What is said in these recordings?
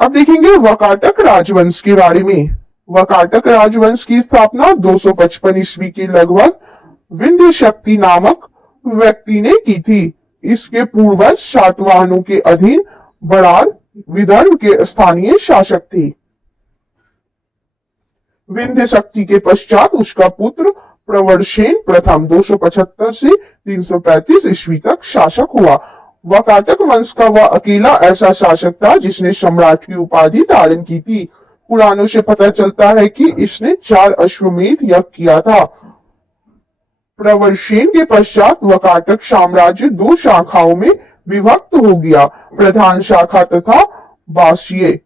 अब देखेंगे वकाटक राजवंश के बारे में। वकाटक राजवंश की स्थापना 255 ईस्वी के लगभग विंध्य शक्ति नामक व्यक्ति ने की थी। इसके पूर्वज सातवाहनों के अधीन बरार विदर्भ के स्थानीय शासक थे। विंध्य शक्ति के पश्चात उसका पुत्र प्रवरसेन प्रथम 275 से 335 ईस्वी तक शासक हुआ। वकाटक वंश का वह अकेला ऐसा शासक था जिसने सम्राट की उपाधि धारण की थी। पुराणों से पता चलता है कि इसने 4 अश्वमेध यज्ञ किया था। प्रवरसेन के पश्चात वकाटक साम्राज्य 2 शाखाओं में विभक्त हो गया, प्रधान शाखा तथा बासीय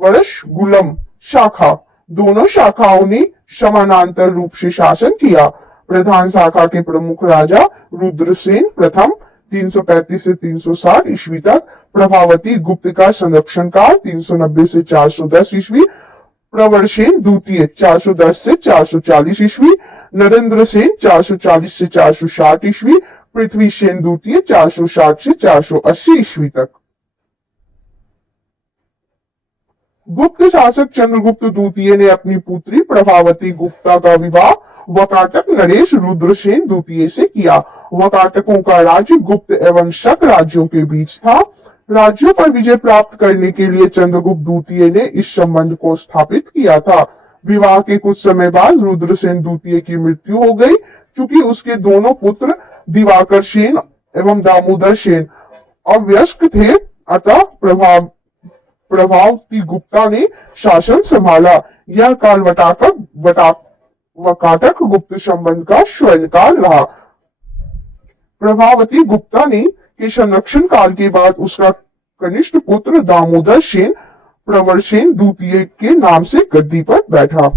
वर्ष गुलम शाखा। दोनों शाखाओं ने समानांतर रूप से शासन किया। प्रधान शाखा के प्रमुख राजा रुद्रसेन प्रथम 335 से 360 ईस्वी तक, प्रभावती गुप्त का संरक्षण काल 390 से 410 ईस्वी, प्रवरसेन द्वितीय 410 से 440 ईस्वी, नरेंद्र सेन 440 से 460 ईस्वी, पृथ्वी सेन द्वितीय 460 से 480 ईस्वी तक। गुप्त शासक चंद्रगुप्त द्वितीय ने अपनी पुत्री प्रभावती गुप्ता का विवाह वकाटक नरेश रुद्रसेन द्वितीय से किया। वकाटकों का राज्य गुप्त एवं शक राज्यों के बीच था। राज्यों पर विजय प्राप्त करने के लिए चंद्रगुप्त द्वितीय ने इस संबंध को स्थापित किया था। विवाह के कुछ समय बाद रुद्रसेन द्वितीय की मृत्यु हो गई। क्योंकि उसके दोनों पुत्र दिवाकर सेन एवं दामोदर सेन अवयस्क थे, अतः प्रभावती गुप्ता ने शासन संभाला। यह काल वकाटक गुप्त संबंध का स्वर्णकाल रहा। प्रभावती गुप्ता ने के संरक्षण काल के बाद उसका कनिष्ठ पुत्र दामोदर सेन प्रवरसेन द्वितीय के नाम से गद्दी पर बैठा।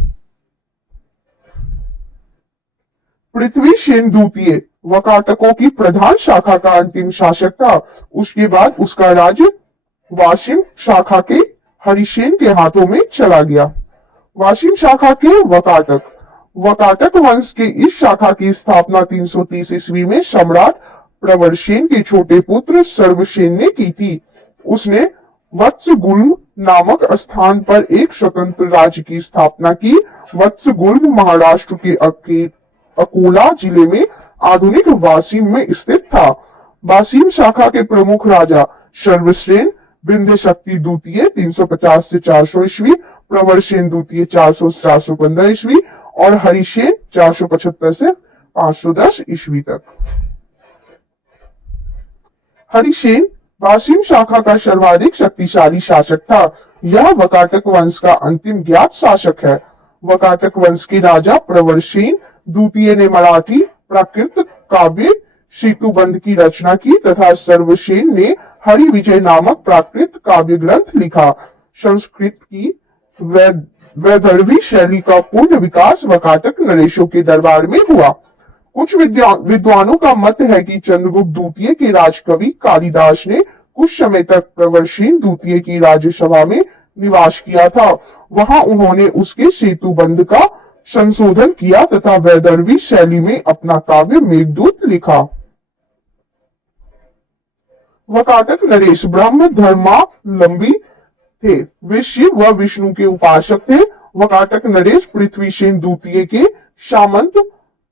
पृथ्वी सेन द्वितीय वकाटकों की प्रधान शाखा का अंतिम शासक था। उसके बाद उसका राज्य वाशिम शाखा के हरिसेन के हाथों में चला गया। वाशिम शाखा के वकाटक वंश के इस शाखा की स्थापना 330 ईस्वी में सम्राट प्रवरसेन के छोटे पुत्र सर्वसेन ने की थी। उसने वत्सगुल्म नामक स्थान पर एक स्वतंत्र राज्य की स्थापना की। वत्सगुल्म महाराष्ट्र के अकोला जिले में आधुनिक वाशिम में स्थित था। वाशिम शाखा के प्रमुख राजा सर्वसेन विंध्य शक्ति द्वितीय 350 से 400 ईस्वी, प्रवरसेन द्वितीय 400 से 415 ईस्वी और हरिसेन 475 से 510 ईस्वी तक। हरिसेन वाशिम शाखा का सर्वाधिक शक्तिशाली शासक था। यह वकाटक वंश का अंतिम ज्ञात शासक है। वकाटक वंश के राजा प्रवरसेन द्वितीय ने मराठी प्राकृत काव्य सेतुबंध की रचना की तथा सर्वसेन ने हरि विजय नामक प्राकृत काव्य ग्रंथ लिखा। संस्कृत की वैदर्भी शैली का पूर्ण विकास वकाटक नरेशों के दरबार में हुआ। कुछ विद्वानों का मत है कि चंद्रगुप्त द्वितीय के राजकवि कालिदास ने कुछ समय तक प्रवरसेन द्वितीय की राज्यसभा में निवास किया था। वहां उन्होंने उसके सेतुबंध का संशोधन किया तथा वैदर्भी शैली में अपना काव्य मेघदूत लिखा। वकाटक नरेश ब्रह्म धर्मावलंबी थे। वे शिव व विष्णु के उपासक थे। वकाटक नरेश पृथ्वीसेन द्वितीय के सामंत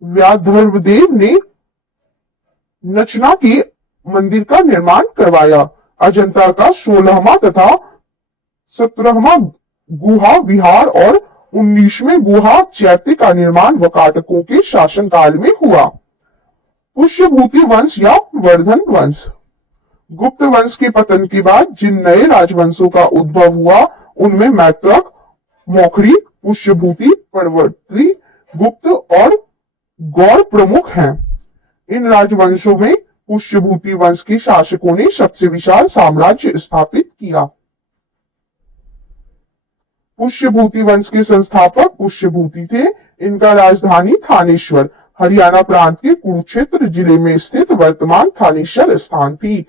व्याधर्वदेव ने नचना के मंदिर का निर्माण करवाया। अजंता का 16वां तथा 17वां गुहा विहार और 19वें गुहा चैत्य का निर्माण वकाटकों के शासनकाल में हुआ। पुष्यभूति वंश या वर्धन वंश। गुप्त वंश के पतन के बाद जिन नए राजवंशों का उद्भव हुआ उनमें मैत्रक, मौखरी, पुष्यभूति, परवर्ती, गुप्त और गौड़ प्रमुख हैं। इन राजवंशों में पुष्यभूति वंश के शासकों ने सबसे विशाल साम्राज्य स्थापित किया। पुष्यभूति वंश के संस्थापक पुष्यभूति थे। इनका राजधानी थानेश्वर हरियाणा प्रांत के कुरुक्षेत्र जिले में स्थित वर्तमान थानेश्वर स्थान थी।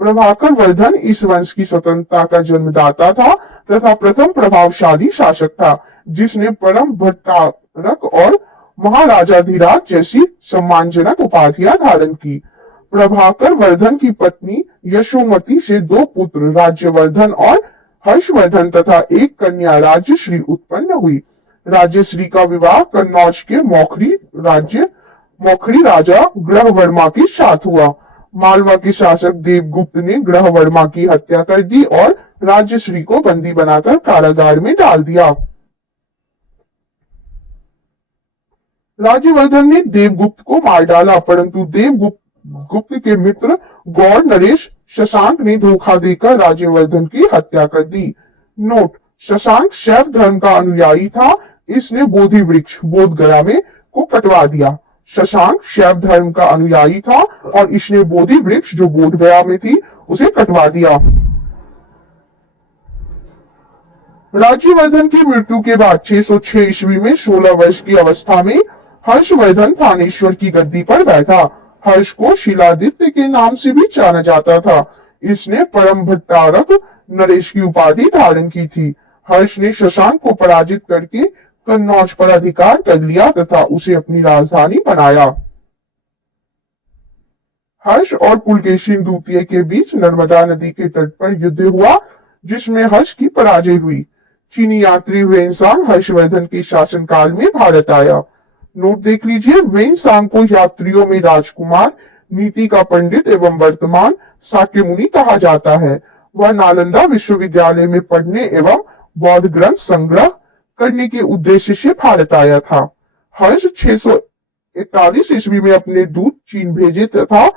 प्रभाकर वर्धन इस वंश की स्वतंत्रता का जन्मदाता था तथा प्रथम प्रभावशाली शासक था जिसने परम भट्टारक और महाराजाधिराज जैसी सम्मानजनक उपाधियां धारण की। प्रभाकर वर्धन की पत्नी यशोमती से 2 पुत्र राज्यवर्धन और हर्षवर्धन तथा एक कन्या राज्यश्री उत्पन्न हुई। राज्यश्री का विवाह कन्नौज के मौखरी राजा ग्रहवर्मा के साथ हुआ। मालवा के शासक देवगुप्त ने ग्रहवर्मा की हत्या कर दी और राज्यश्री को बंदी बनाकर कारागार में डाल दिया। राज्यवर्धन ने देवगुप्त को मार डाला, परंतु देवगुप्त के मित्र गौड़ नरेश शशांक ने धोखा देकर राज्यवर्धन की हत्या कर दी। नोट: शशांक शैव धर्म का अनुयायी था। इसने बोधि वृक्ष बोधगया में को कटवा दिया। शशांक शैव धर्म का अनुयायी था और इसने बोधि वृक्ष जो बोधगया में थी उसे कटवा दिया। राज्यवर्धन की मृत्यु के बाद 606 ईस्वी में 16 वर्ष की अवस्था में हर्षवर्धन थानेश्वर की गद्दी पर बैठा। हर्ष को शिलादित्य के नाम से भी जाना जाता था। इसने परम भट्टारक नरेश की उपाधि धारण की थी। हर्ष ने शशांक को पराजित करके कन्नौज पर अधिकार कर लिया तथा उसे अपनी राजधानी बनाया। हर्ष और पुलकेशिन द्वितीय के बीच नर्मदा नदी के तट पर युद्ध हुआ, जिसमें हर्ष की पराजय हुई। चीनी यात्री वेनसांग हर्षवर्धन के शासनकाल में भारत आया। नोट देख लीजिए, वेनसांग को यात्रियों में राजकुमार, नीति का पंडित एवं वर्तमान शाक्य मुनि कहा जाता है। वह नालंदा विश्वविद्यालय में पढ़ने एवं बौद्ध ग्रंथ संग्रह करने के उद्देश्य से भारत आया था। हर्ष 641 ईस्वी में अपने दूत चीन भेजे तथा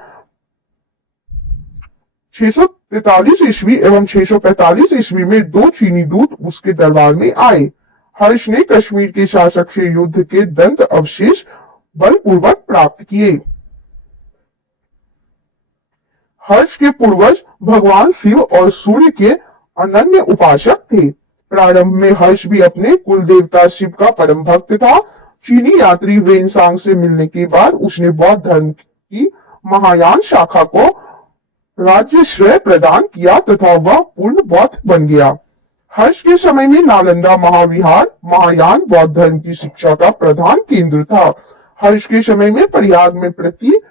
643 ईस्वी एवं 645 ईस्वी में 2 चीनी दूत उसके दरबार में आए। हर्ष ने कश्मीर के शासक से युद्ध के दंत अवशेष बलपूर्वक प्राप्त किए। हर्ष के पूर्वज भगवान शिव और सूर्य के अनन्य उपासक थे। प्रारंभ में हर्ष भी अपने कुल देवता शिव का परम भक्त था। चीनी यात्री वेनसांग से मिलने के बाद उसने बौद्ध धर्म की महायान शाखा को राज्यश्रय प्रदान किया तथा वह पूर्ण बौद्ध बन गया। हर्ष के समय में नालंदा महाविहार महायान बौद्ध धर्म की शिक्षा का प्रधान केंद्र था। हर्ष के समय में प्रयाग में प्रति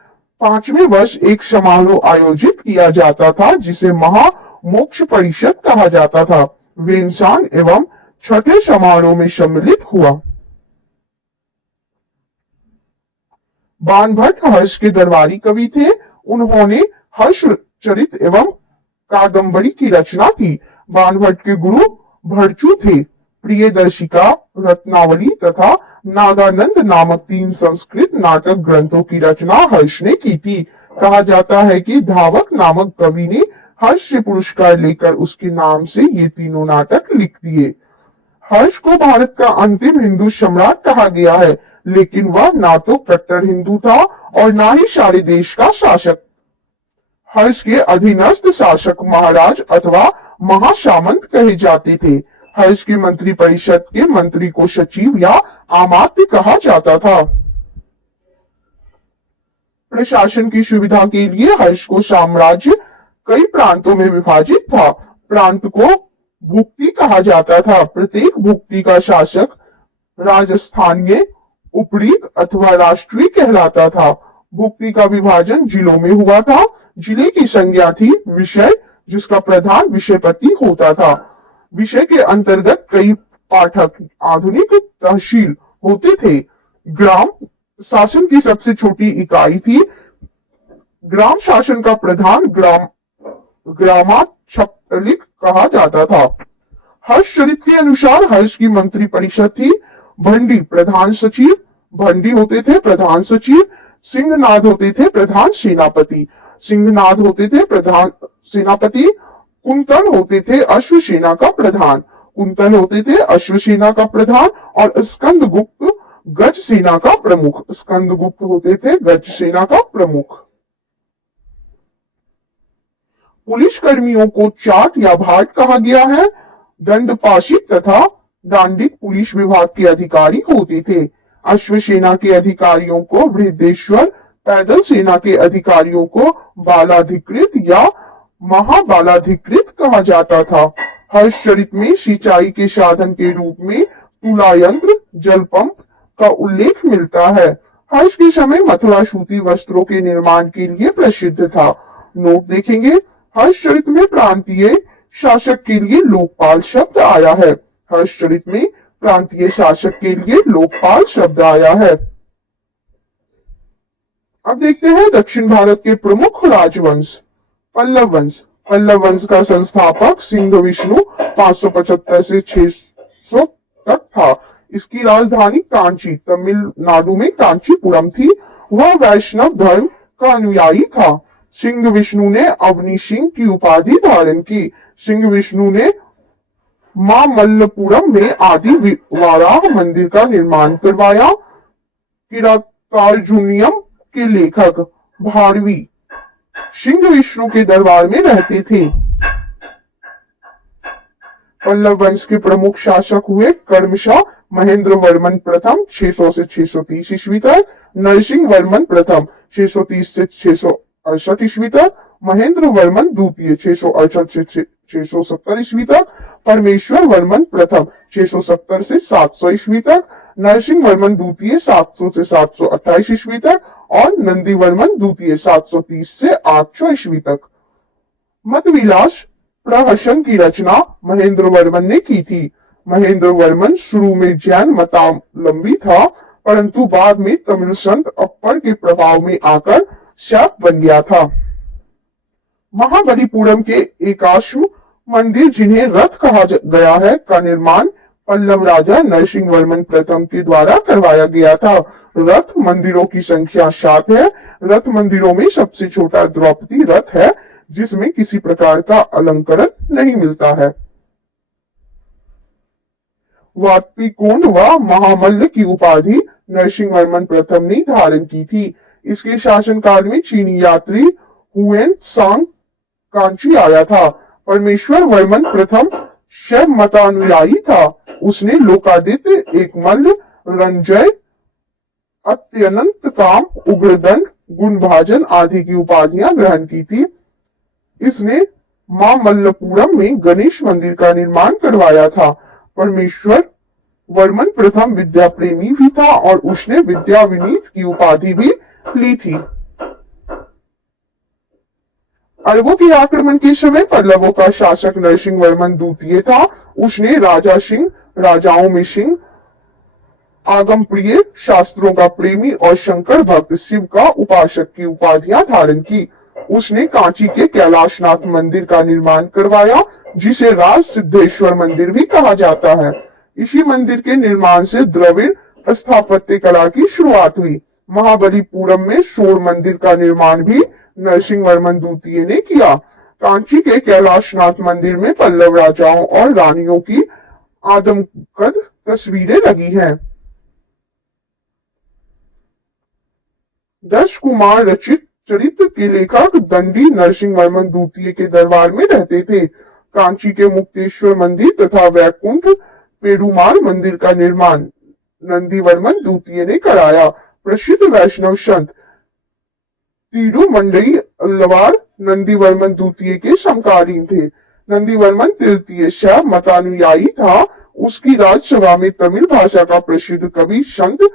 5वें वर्ष एक समारोह आयोजित किया जाता था, जिसे महामोक्ष परिषद कहा जाता था। वेनसांग एवं छठे समारोह में सम्मिलित हुआ। बाणभट्ट हर्ष के दरबारी कवि थे। उन्होंने हर्ष चरित एवं कादंबरी की रचना की। बाणभट्ट के गुरु भड़चू थे। प्रियदर्शिका, रत्नावली तथा नागानंद नामक 3 संस्कृत नाटक ग्रंथों की रचना हर्ष ने की थी। कहा जाता है कि धावक नामक कवि ने हर्ष से पुरस्कार लेकर उसके नाम से ये तीनों नाटक लिख दिए। हर्ष को भारत का अंतिम हिंदू सम्राट कहा गया है, लेकिन वह ना तो कट्टर हिंदू था और ना ही सारे देश का शासक। हर्ष के अधीनस्थ शासक महाराज अथवा महासामंत कहे जाते थे। हर्ष के मंत्री परिषद के मंत्री को सचिव या आमात्य कहा जाता था। प्रशासन की सुविधा के लिए हर्ष को साम्राज्य कई प्रांतों में विभाजित था। प्रांत को भुक्ति कहा जाता था। प्रत्येक भुक्ति का शासक राजस्थानीय, उपरीक अथवा राष्ट्रीय कहलाता था। भुक्ति का विभाजन जिलों में हुआ था। जिले की संज्ञा थी विषय, जिसका प्रधान विषयपति होता था। विषय के अंतर्गत कई पाठक आधुनिक तहसील होते थे। ग्राम शासन की सबसे छोटी इकाई थी। ग्राम शासन का प्रधान ग्रामाक्षलिक कहा जाता था। हर्षचरित के अनुसार हर्ष की मंत्री परिषद थी। भंडी प्रधान सचिव, भंडी होते थे प्रधान सचिव। सिंहनाद होते थे प्रधान सेनापति, सिंहनाद होते थे प्रधान सेनापति। कुंतल होते थे अश्वसेना का प्रधान, कुंतल होते थे अश्वसेना का प्रधान। और स्कंदगुप्त गज सेना का प्रमुख, स्कंदगुप्त होते थे गज सेना का प्रमुख। पुलिस कर्मियों को चाट या भाट कहा गया है। दंडपाशिक तथा दांडिक पुलिस विभाग के अधिकारी होते थे। अश्वसेना के अधिकारियों को वृद्धेश्वर, पैदल सेना के अधिकारियों को बालाधिकृत या महाबालाधिकृत कहा जाता था। हर्षचरित में सिंचाई के साधन के रूप में तुला यंत्र, जल पंप का उल्लेख मिलता है। हर्ष के समय मथुरा सूती वस्त्रों के निर्माण के लिए प्रसिद्ध था। नोट देखेंगे, हर्षचरित में प्रांतीय शासक के लिए लोकपाल शब्द आया है। हर्षचरित में प्रांतीय शासक के लिए लोकपाल शब्द आया है। अब देखते हैं दक्षिण भारत के प्रमुख राजवंश। पल्लव वंश। पल्लव वंश का संस्थापक सिंह विष्णु 575 से 600 तक था। इसकी राजधानी कांची तमिलनाडु में कांचीपुरम थी। वह वैष्णव धर्म का अनुयायी था। सिंह विष्णु ने अवनी सिंह की उपाधि धारण की। सिंह विष्णु ने मामल्लपुरम में आदि वाराह मंदिर का निर्माण करवाया। किरातार्जुनियम के लेखक भारवी सिंह विष्णु के दरबार में रहते थे। पल्लव वंश के प्रमुख शासक हुए कर्मशा महेंद्र वर्मन प्रथम 600 से 630 ईस्वी तक, नरसिंह वर्मन प्रथम 630 से 668 ईस्वी तक, महेंद्र वर्मन द्वितीय 668 से 670 ईस्वी तक, परमेश्वर वर्मन प्रथम 670 से 700 ईस्वी तक, नरसिंह वर्मन द्वितीय 700 से 728 ईस्वी तक और नंदी वर्मन द्वितीय 730 से 800 ईस्वी तक। मतविलास प्रहसन की रचना महेंद्र वर्मन ने की थी। महेंद्र वर्मन शुरू में जैन मतावलंबी था, परंतु बाद में तमिल संत अप्पर के प्रभाव में आकर शैव बन गया था। महाबलीपुरम के एकाश्म मंदिर, जिन्हें रथ कहा गया है, का निर्माण पल्लव राजा नरसिंह वर्मन प्रथम के द्वारा करवाया गया था। रथ मंदिरों की संख्या 7 है। रथ मंदिरों में सबसे छोटा द्रौपदी रथ है, जिसमें किसी प्रकार का अलंकरण नहीं मिलता है। वात्पिकोण व महामल्ल की उपाधि नरसिंह वर्मन प्रथम ने धारण की थी। इसके शासनकाल में चीनी यात्री हुएन सांग कांची आया था। परमेश्वर वर्मन प्रथम शैव मतानुयायी था। उसने लोकादित्य, एकमल्ल, रंजय, अत्यंत काम, उग्रदंड, गुणभाजन आदि की उपाधियां ग्रहण की थी। इसने मामल्लपुरम में गणेश मंदिर का निर्माण करवाया था। परमेश्वर वर्मन प्रथम विद्या प्रेमी भी था और उसने विद्या विनीत की उपाधि भी ली थी। अरबों के आक्रमण के समय पल्लवों का शासक नरसिंह वर्मन द्वितीय था। उसने राजा सिंह, राजाओं में सिंह, आगम प्रिय, शास्त्रों का प्रेमी और शंकर भक्त, शिव का उपासक की उपाधियां धारण की। उसने कांची के कैलाशनाथ मंदिर का निर्माण करवाया, जिसे राज सिद्धेश्वर मंदिर भी कहा जाता है। इसी मंदिर के निर्माण से द्रविड़ स्थापत्य कला की शुरुआत हुई। महाबलीपुरम में शोर मंदिर का निर्माण भी नरसिंह वर्मन द्वितीय ने किया। कांची के कैलाशनाथ मंदिर में पल्लव राजाओं और रानियों की आदमकद तस्वीरें लगी हैं। 10 कुमार रचित चरित्र के लेखक दंडी नरसिंह वर्मन द्वितीय के दरबार में रहते थे। कांची के मुक्तेश्वर मंदिर तथा वैकुंठ पेरुमाल मंदिर का निर्माण नंदी वर्मन द्वितीय ने कराया। प्रसिद्ध वैष्णव संत तिरुमंडई अल्लवार नंदी वर्मन द्वितीय के समकालीन थे। नंदी वर्मन तृतीय शैव मतानुयायी था। उसकी राजसभा में तमिल भाषा का प्रसिद्ध कवि संत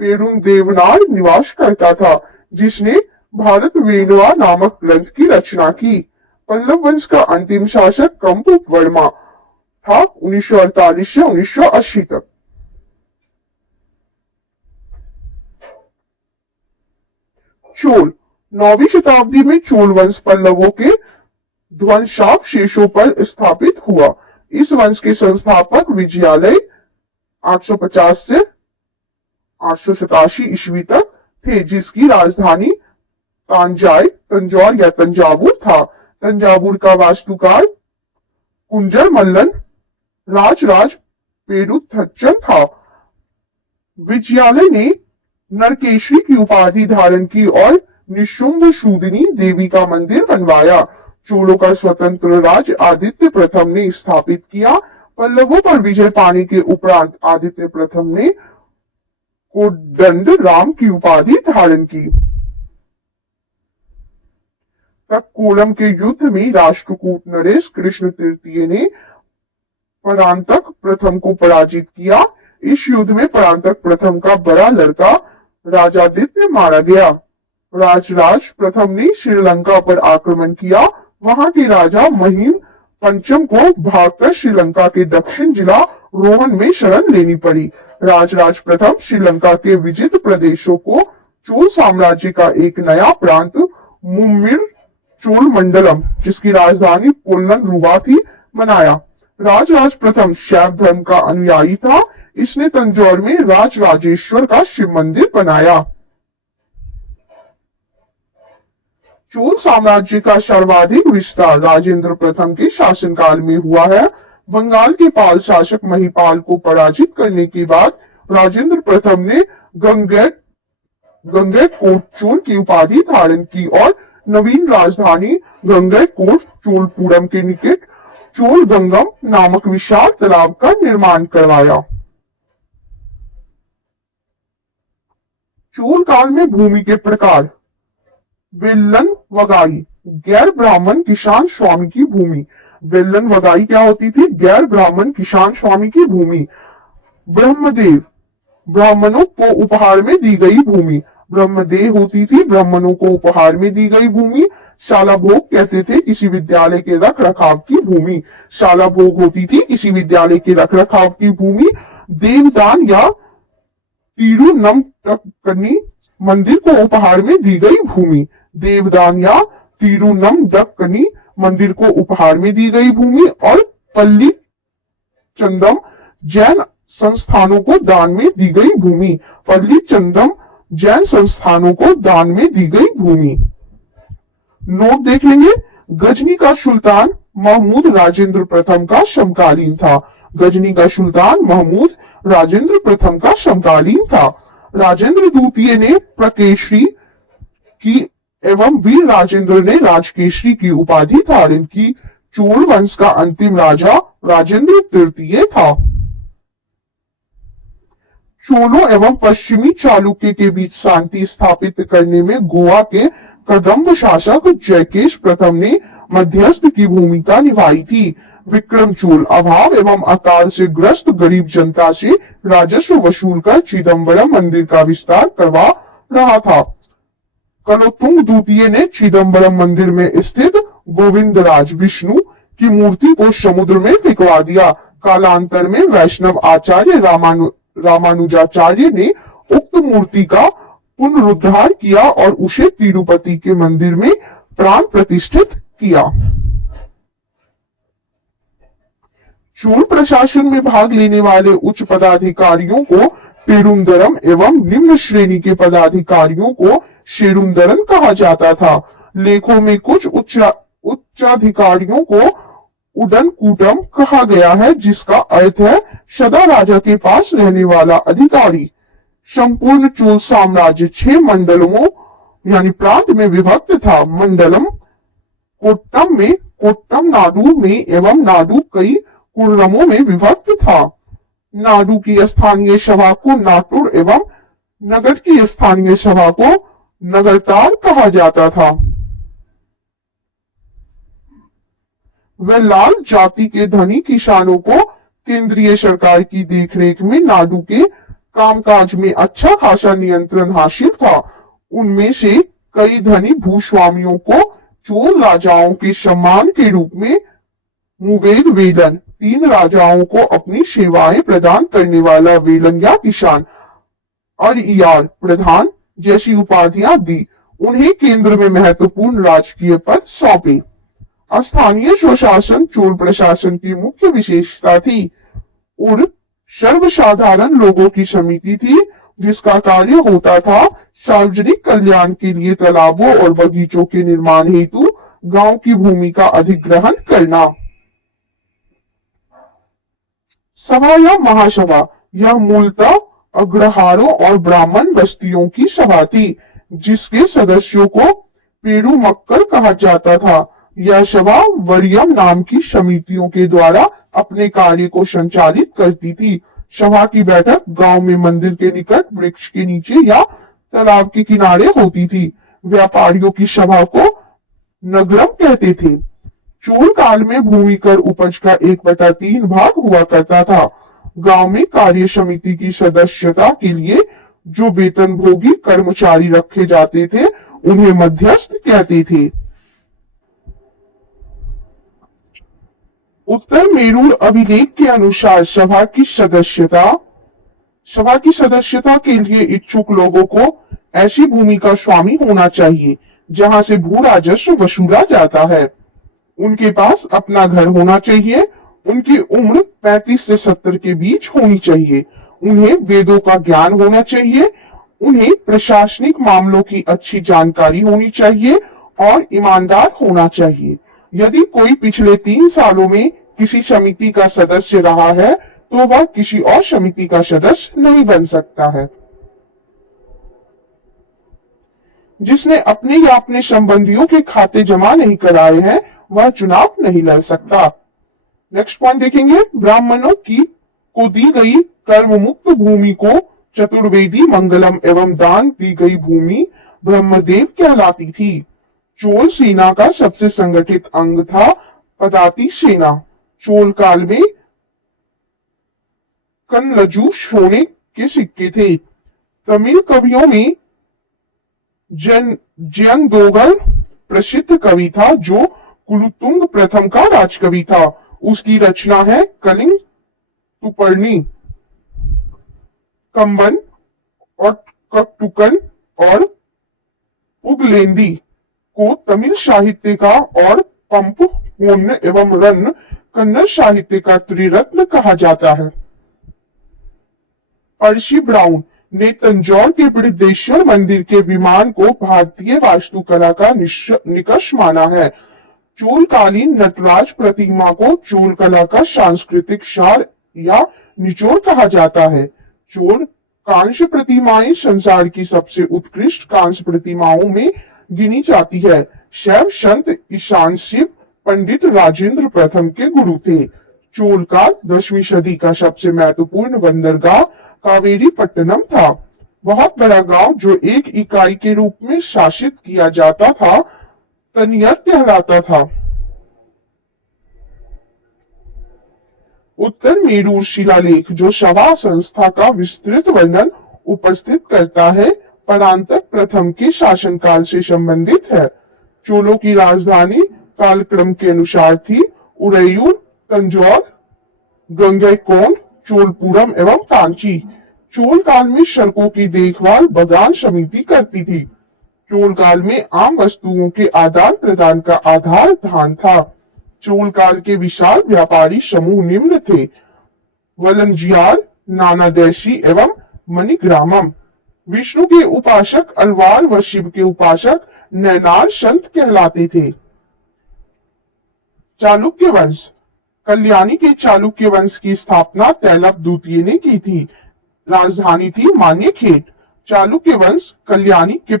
पेरुदेवनार निवास करता था, जिसने भारत वेणुआ नामक ग्रंथ की रचना की। पल्लव वंश का अंतिम शासक कंपु वर्मा था 1948 से 1980 तक। चोल। 9वीं शताब्दी में चोल वंश पल्लवों के ध्वंसावशेषों पर स्थापित हुआ। इस वंश के संस्थापक विजयालय 850 से 887 ईस्वी तक थे, जिसकी राजधानी तंजौर या तंजावुर था। तंजावुर का वास्तुकार कुंजर मल्लन राज पेरुथच्चन था। विजयालय ने नरकेश्वरी की उपाधि धारण की और निशुंभ शूदिनी देवी का मंदिर बनवाया। चोलों का स्वतंत्र राज आदित्य प्रथम ने स्थापित किया। पल्लवों पर विजय पाने के उपरांत आदित्य प्रथम ने कोदंड राम की उपाधि धारण की। तब कोलम के युद्ध में राष्ट्रकूट नरेश कृष्ण तृतीय ने परांतक प्रथम को पराजित किया। इस युद्ध में परांतक प्रथम का बड़ा लड़का राजादित्य मारा गया। राजराज प्रथम ने श्रीलंका पर आक्रमण किया। वहां के राजा महिम पंचम को भागकर श्रीलंका के दक्षिण जिला रोहन में शरण लेनी पड़ी। राजराज प्रथम श्रीलंका के विजित प्रदेशों को चोल साम्राज्य का एक नया प्रांत मुम्मिर चोल मंडलम, जिसकी राजधानी पोलन रुवा थी, बनाया। राजराज प्रथम शैव धर्म का अनुयायी था। इसने तंजौर में राजराजेश्वर का शिव मंदिर बनाया। चोल साम्राज्य का सर्वाधिक विस्तार राजेंद्र प्रथम के शासनकाल में हुआ है। बंगाल के पाल शासक महिपाल को पराजित करने के बाद राजेंद्र प्रथम ने गंगैकोट चोल की उपाधि धारण की और नवीन राजधानी गंगैकोट चोलपुरम के निकट चोल गंगम नामक विशाल तालाब का निर्माण करवाया। चोल काल में भूमि के प्रकार। वेल्लन वगाई, गैर ब्राह्मण किसान स्वामी की भूमि। वेल्लन वगाई क्या होती थी? गैर ब्राह्मण किसान स्वामी की भूमि। ब्रह्मदेव, ब्राह्मणों को उपहार में दी गई भूमि। ब्रह्मदेव होती थी ब्राह्मणों को उपहार में दी गई भूमि। शाला भोग कहते थे किसी विद्यालय के रख रखाव की भूमि। शाला भोग होती थी किसी विद्यालय के रख रखाव की भूमि। देवदान या तिरुनमटक्कनी, मंदिर को उपहार में दी गई भूमि। देवदान या तिरुनमटक्कनी, मंदिर को उपहार में दी गई भूमि। और पल्ली चंदम, जैन संस्थानों को दान में दी गई भूमि। पल्ली चंदम, जैन संस्थानों को दान में दी गई भूमि। नोट देख लेंगे। गजनी का सुल्तान महमूद राजेंद्र प्रथम का समकालीन था। गजनी का सुल्तान महमूद राजेंद्र प्रथम का समकालीन था। राजेंद्र द्वितीय ने प्रकेशरी की एवं वीर राजेंद्र ने राजकेशरी की उपाधि धारण की। चोल वंश का अंतिम राजा राजेंद्र तृतीय था। चोलों एवं पश्चिमी चालुक्य के बीच शांति स्थापित करने में गोवा के कदम्ब शासक जयकेश प्रथम ने मध्यस्थ की भूमिका निभाई थी। विक्रम चोल अभाव एवं अकाल से ग्रस्त गरीब जनता से राजस्व वसूल कर चिदम्बरम मंदिर का विस्तार करवा रहा था। कलोत्तुंग द्वितीय ने चिदम्बरम मंदिर में स्थित गोविंदराज विष्णु की मूर्ति को समुद्र में फेंकवा दिया। कालांतर में वैष्णव आचार्य रामानुजाचार्य ने उक्त मूर्ति का पुनरुद्धार किया और उसे तिरुपति के मंदिर में प्राण प्रतिष्ठित किया। चोल प्रशासन में भाग लेने वाले उच्च पदाधिकारियों को पेरुंदरम एवं निम्न श्रेणी के पदाधिकारियों को शेरुंदरन कहा जाता था। लेखों में कुछ उच्चाधिकारियों को उडनकूटम कहा गया है, जिसका अर्थ है सदा राजा के पास रहने वाला अधिकारी। संपूर्ण चोल साम्राज्य 6 मंडलों यानी प्रांत में विभक्त था। मंडलम कोट्टम में, कोट्टम नाडु में एवं नाडु कई कुर्रमों में विभक्त था। नाडु की स्थानीय सभा को नाटुर एवं नगर की स्थानीय सभा को नगरतार कहा जाता था। वह लाल जाति के धनी किसानों को केंद्रीय सरकार की देखरेख में नाडु के कामकाज में अच्छा खासा नियंत्रण हासिल था। उनमें से कई धनी भूस्वामियों को चोल राजाओं के सम्मान के रूप में मुवेद वेलन, 3 राजाओं को अपनी सेवाएं प्रदान करने वाला वेलन या किसान, अरियार प्रधान जैसी उपाधियां दी। उन्हें केंद्र में महत्वपूर्ण राजकीय पद सौंपे। स्थानीय स्वशासन चोल प्रशासन की मुख्य विशेषता थी और सर्वसाधारण लोगों की समिति थी, जिसका कार्य होता था सार्वजनिक कल्याण के लिए तालाबों और बगीचों के निर्माण हेतु गांव की भूमि का अधिग्रहण करना। सभा या महासभा, यह मूलतः अग्रहारों और ब्राह्मण बस्तियों की सभा थी, जिसके सदस्यों को पेरुमक्कल कहा जाता था। यह सभा वरियम नाम की समितियों के द्वारा अपने कार्य को संचालित करती थी। सभा की बैठक गांव में मंदिर के निकट वृक्ष के नीचे या तालाब के किनारे होती थी। व्यापारियों की सभा को नगरम कहते थे। चोल काल में भूमि कर उपज का 1/3 भाग हुआ करता था। गांव में कार्य समिति की सदस्यता के लिए जो वेतनभोगी कर्मचारी रखे जाते थे, उन्हें मध्यस्थ कहते थे। उत्तर मेरूर अभिलेख के अनुसार सभा की सदस्यता के लिए इच्छुक लोगों को ऐसी भूमि का स्वामी होना चाहिए जहां से भू राजस्व वसूला जाता है। उनके पास अपना घर होना चाहिए। उनकी उम्र 35 से 70 के बीच होनी चाहिए। उन्हें वेदों का ज्ञान होना चाहिए। उन्हें प्रशासनिक मामलों की अच्छी जानकारी होनी चाहिए और ईमानदार होना चाहिए। यदि कोई पिछले 3 सालों में किसी समिति का सदस्य रहा है तो वह किसी और समिति का सदस्य नहीं बन सकता है। जिसने अपने या अपने संबंधियों के खाते जमा नहीं कराए हैं वह चुनाव नहीं लड़ सकता। नेक्स्ट पॉइंट देखेंगे, ब्राह्मणों को दी गई कर्म मुक्त भूमि को चतुर्वेदी मंगलम एवं दान दी गई भूमि ब्रह्मदेव कहलाती थी। चोल सेना का सबसे संगठित अंग था पदाति सेना। चोल काल में कनलजू सोने के सिक्के थे। तमिल कवियों में जयंदोगर प्रसिद्ध कवि था जो कुलुतुंग प्रथम का राजकवि था। उसकी रचना है कलिंग तुपर्णी, कंबन और कट्टुकन और पुगलेंदी को तमिल साहित्य का और पंप पुण्य एवं रन कन्नड़ साहित्य का त्रिरत्न कहा जाता है। पर्सी ब्राउन ने तंजौर के बृहदेश्वर मंदिर के विमान को भारतीय वास्तुकला का निकष माना है। चोलकालीन नटराज प्रतिमा को चोल कला का सांस्कृतिक सार या निचोड़ कहा जाता है। चोल कांस्य प्रतिमाएं संसार की सबसे उत्कृष्ट कांस्य प्रतिमाओं में गिनी जाती है। शैव संत ईशान शिव पंडित राजेंद्र प्रथम के गुरु थे। चोल काल 10वीं सदी का सबसे महत्वपूर्ण बंदरगाह कावेरी पट्टनम था। बहुत बड़ा गांव जो एक इकाई के रूप में शासित किया जाता था तनियर कहलाता था। उत्तर मेरूर शिलालेख जो सभा संस्था का विस्तृत वर्णन उपस्थित करता है परांतक प्रथम के शासनकाल से संबंधित है। चोलों की राजधानी कालक्रम के अनुसार थी उरैयूर, तंजौर, गंगैकोंड, चोलपुरम एवं कांची। चोल काल में सड़कों की देखभाल बगान समिति करती थी। चोल काल में आम वस्तुओं के आदान प्रदान का आधार धान था। चोल काल के विशाल व्यापारी समूह निम्न थे: वलंजियार, नानादेशी एवं मणिग्रामम। विष्णु के उपासक अलवार व शिव के उपासक नैनार संत कहलाते थे। चालुक्य वंश कल्याणी के चालुक्य वंश की स्थापना तैलप द्वितीय ने की थी। राजधानी थी मान्यखेट। चालुक्य वंश कल्याणी के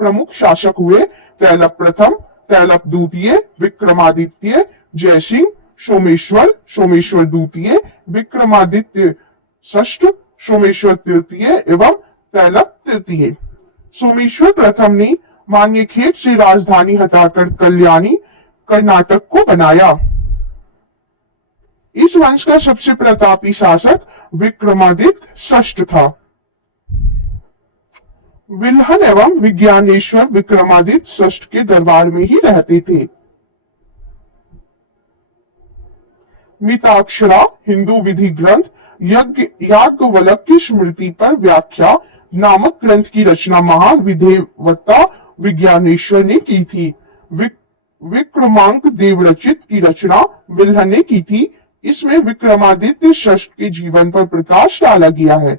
प्रमुख शासक हुए तैलप प्रथम, तैलप द्वितीय, विक्रमादित्य, जयसिंह, सोमेश्वर द्वितीय, विक्रमादित्य षष्ठ, सोमेश्वर तृतीय एवं तैलप तृतीय। सोमेश्वर प्रथम ने मान्यखेट से राजधानी हटाकर कल्याणी कर्नाटक को बनाया। इस वंश का सबसे प्रतापी शासक विक्रमादित्य षष्ठ था। विल्हन एवं विज्ञानेश्वर विक्रमादित्य षष्ठ के दरबार में ही रहते थे। मिताक्षरा हिंदू विधि ग्रंथ याज्ञवल्क्य की स्मृति पर व्याख्या नामक ग्रंथ की रचना महान विधेयवत्ता विज्ञानेश्वर ने की थी। विक्रमांक देवरचित की रचना विल्हन ने की थी। इसमें विक्रमादित्य षष्ठ के जीवन पर प्रकाश डाला गया है।